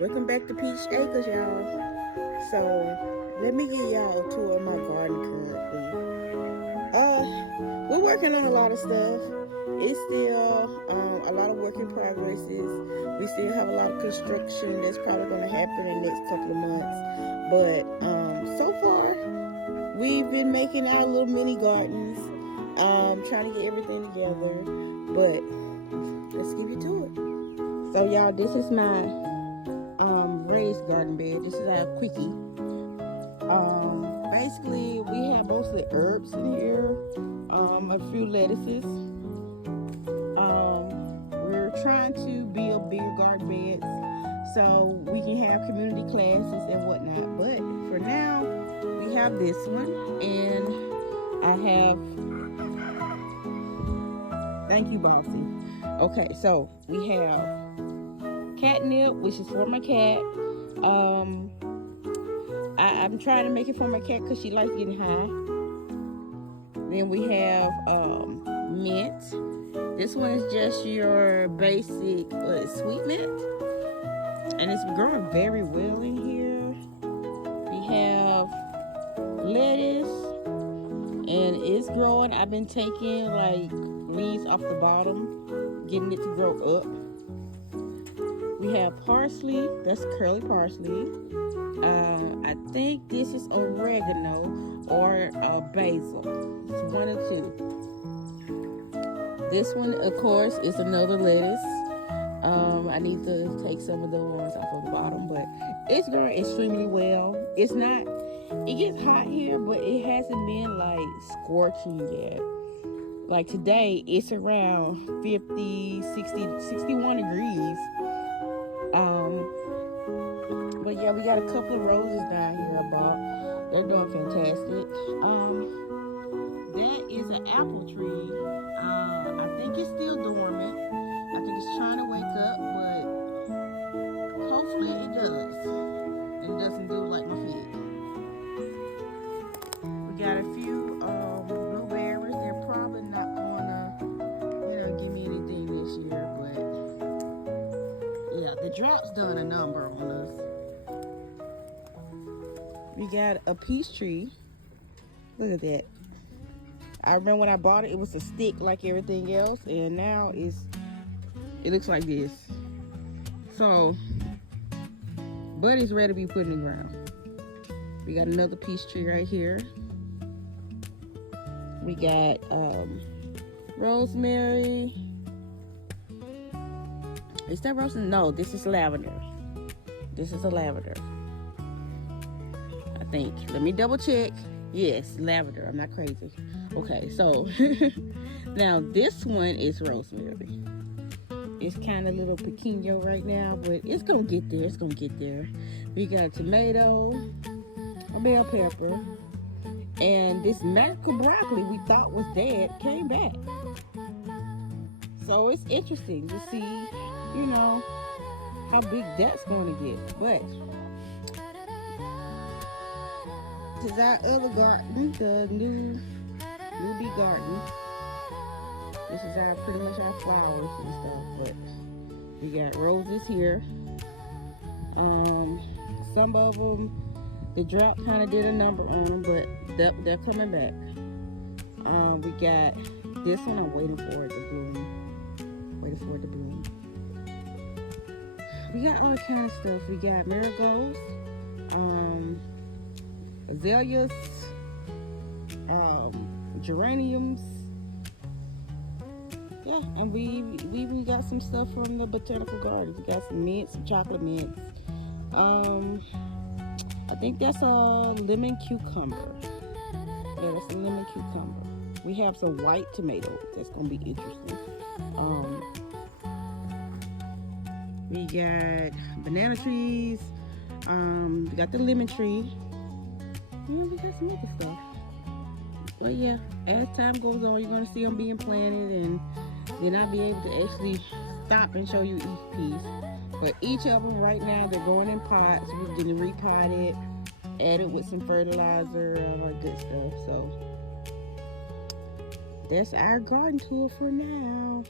Welcome back to Peach Acres, y'all. So, let me give y'all a tour of my garden currently. We're working on a lot of stuff. It's still a lot of work in progresses. We still have a lot of construction that's probably going to happen in the next couple of months. But so far, we've been making our little mini gardens, trying to get everything together. But let's get to it. So, y'all, this is my raised garden bed. This is our quickie. Basically we have mostly herbs in here, a few lettuces. We're trying to build bigger garden beds so we can have community classes and whatnot, but for now we have this one, and I have, thank you, Bossy. Okay, so we have catnip, which is for my cat. I'm trying to make it for my cat because she likes getting high. Then we have mint. This one is just your basic sweet mint, and it's growing very well in here. We have lettuce, and it's growing. I've been taking like leaves off the bottom, getting it to grow up. We have parsley, that's curly parsley. I think this is oregano or basil. It's one or two. This one, of course, is another lettuce. I need to take some of the ones off of the bottom, but it's growing extremely well. It's not, it gets hot here, but it hasn't been like scorching yet. Like today, it's around 50, 60, 61 degrees. But yeah, we got a couple of roses down here about. They're doing fantastic. That is an apple tree. I think it's still dormant. I think it's trying to wake up, but hopefully it does. It doesn't do like my fig. We got a few blueberries. They're probably not gonna, give me anything this year, but yeah, the drop's done a number on us. We got a peach tree. Look at that. I remember when I bought it, it was a stick like everything else, and now it looks like this. So, bud is ready to be put in the ground. We got another peach tree right here. We got rosemary. Is that rosemary? No, this is lavender. This is a lavender. I think. Let me double check. Yes, lavender. I'm not crazy. Okay, so now this one is rosemary. It's kind of a little pequeño right now, but it's gonna get there. It's gonna get there. We got a tomato, a bell pepper, and this magical broccoli we thought was dead came back. So it's interesting to see, how big that's going to get. But this is our other garden, the new bee garden. This is pretty much our flowers and stuff. But we got roses here. Some of them, the drought kind of did a number on them, but they're coming back. We got this one. I'm waiting for it to bloom. We got all kind of stuff. We got marigolds, azaleas, geraniums. Yeah, and we even got some stuff from the botanical gardens. We got some mint, some chocolate mints. I think that's a lemon cucumber. Yeah, that's a lemon cucumber. We have some white tomatoes. That's gonna be interesting. We got banana trees. We got the lemon tree. Yeah, we got some other stuff. But yeah, as time goes on, you're gonna see them being planted, and then I'll be able to actually stop and show you each piece. But each of them right now, they're growing in pots. We're getting repotted, added with some fertilizer, all that good stuff. So that's our garden tour for now.